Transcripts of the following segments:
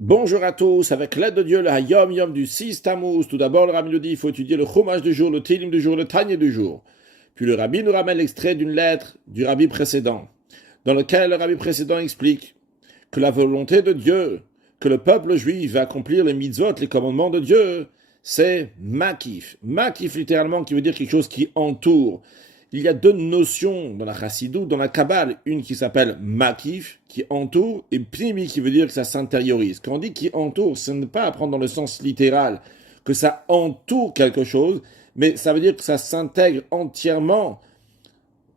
Bonjour à tous, avec l'aide de Dieu, le Hayom Yom du 6 Tammuz. Tout d'abord, le Rabbi nous dit il faut étudier le Chumash du jour, le Télim du jour, le Tanya du jour. Puis le Rabbi nous ramène l'extrait d'une lettre du Rabbi précédent, dans lequel le Rabbi précédent explique que la volonté de Dieu, que le peuple juif va accomplir les mitzvot, les commandements de Dieu, c'est makif. Makif littéralement qui veut dire quelque chose qui entoure. Il y a deux notions dans la Chassidut, dans la Kabbale, une qui s'appelle makif, qui entoure, et pnimi, qui veut dire que ça s'intériorise. Quand on dit qui entoure, ce n'est pas à prendre dans le sens littéral, que ça entoure quelque chose, mais ça veut dire que ça s'intègre entièrement,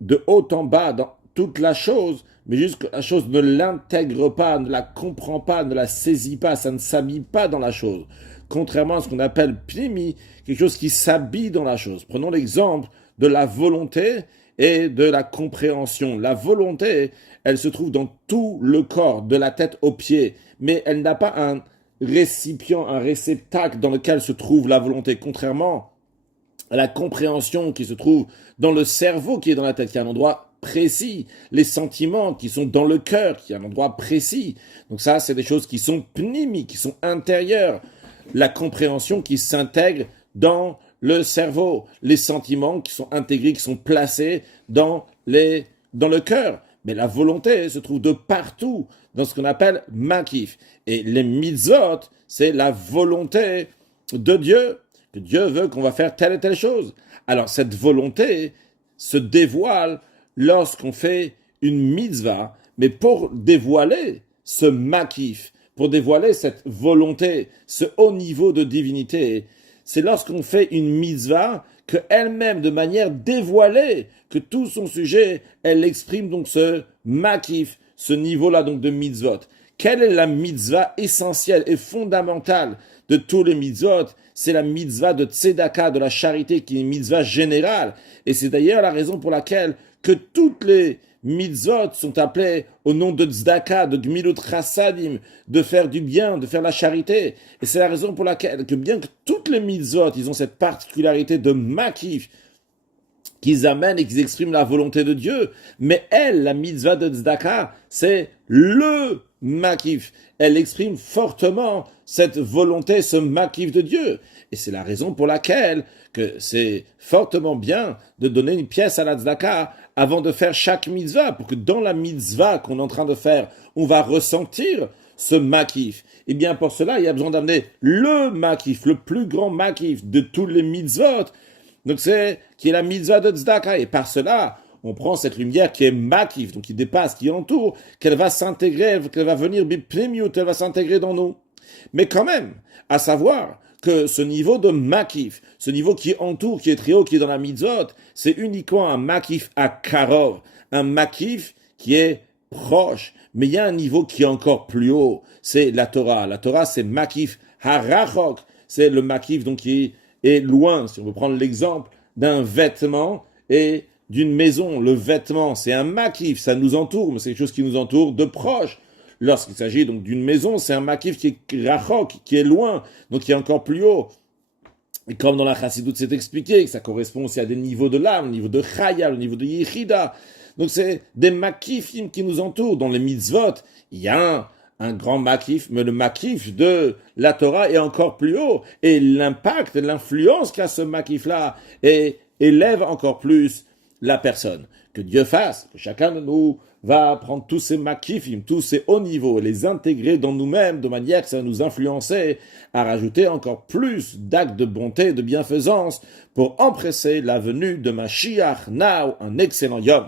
de haut en bas, dans toute la chose, mais juste que la chose ne l'intègre pas, ne la comprend pas, ne la saisit pas, ça ne s'habille pas dans la chose. Contrairement à ce qu'on appelle pnimi, quelque chose qui s'habille dans la chose. Prenons l'exemple de la volonté et de la compréhension. La volonté, elle se trouve dans tout le corps, de la tête aux pieds, mais elle n'a pas un récipient, un réceptacle dans lequel se trouve la volonté, contrairement à la compréhension qui se trouve dans le cerveau qui est dans la tête, qui est un endroit précis, les sentiments qui sont dans le cœur, qui est un endroit précis. Donc ça, c'est des choses qui sont pnimi, qui sont intérieures. La compréhension qui s'intègre dans le cerveau, les sentiments qui sont intégrés, qui sont placés dans le cœur. Mais la volonté se trouve de partout dans ce qu'on appelle makif. Et les mitzvot, c'est la volonté de Dieu, que Dieu veut qu'on va faire telle et telle chose. Alors cette volonté se dévoile lorsqu'on fait une mitzvah, mais pour dévoiler ce makif, pour dévoiler cette volonté, ce haut niveau de divinité, c'est lorsqu'on fait une mitzvah qu'elle-même, de manière dévoilée, que tout son sujet, elle exprime donc ce makif, ce niveau-là donc de mitzvot. Quelle est la mitzvah essentielle et fondamentale de tous les mitzvot? C'est la mitzvah de tzedaka, de la charité, qui est une mitzvah générale. Et c'est d'ailleurs la raison pour laquelle que toutes les mitzvot sont appelées au nom de tzedaka, de gmilut chassadim, de faire du bien, de faire la charité. Et c'est la raison pour laquelle que bien que toutes les mitzvot, ils ont cette particularité de makif, qu'ils amènent et qu'ils expriment la volonté de Dieu. Mais elle, la mitzvah de tzedaka, c'est le makif. Elle exprime fortement cette volonté, ce makif de Dieu. Et c'est la raison pour laquelle que c'est fortement bien de donner une pièce à la tzedaka avant de faire chaque mitzvah, pour que dans la mitzvah qu'on est en train de faire, on va ressentir ce makif. Et bien pour cela, il y a besoin d'amener le makif, le plus grand makif de tous les mitzvot. Donc c'est qui est la mitzvah de tzedaka. Et par cela, on prend cette lumière qui est makif, donc qui dépasse, qui entoure, qu'elle va s'intégrer, qu'elle va venir biplémiut, elle va s'intégrer dans nous. Mais quand même, à savoir que ce niveau de makif, ce niveau qui entoure, qui est très haut, qui est dans la mitzvot, c'est uniquement un makif à karov, un makif qui est proche. Mais il y a un niveau qui est encore plus haut, c'est la Torah. La Torah, c'est makif harachok, c'est le makif donc qui est loin. Si on veut prendre l'exemple d'un vêtement et d'une maison, le vêtement, c'est un makif, ça nous entoure, mais c'est quelque chose qui nous entoure de proche. Lorsqu'il s'agit donc d'une maison, c'est un makif qui est rachok, qui est loin, donc qui est encore plus haut. Et comme dans la Chassidut c'est expliqué, que ça correspond aussi à des niveaux de l'âme, au niveau de Chaya, au niveau de Yichida. Donc c'est des makifim qui nous entourent. Dans les mitzvot, il y a un grand makif, mais le makif de la Torah est encore plus haut. Et l'impact, l'influence qu'a ce makif-là élève encore plus la personne. Que Dieu fasse, que chacun de nous va prendre tous ces makifim, tous ces hauts niveaux, et les intégrer dans nous-mêmes de manière que ça va nous influencer à rajouter encore plus d'actes de bonté, de bienfaisance pour empresser la venue de Mashiach. Now, un excellent yom.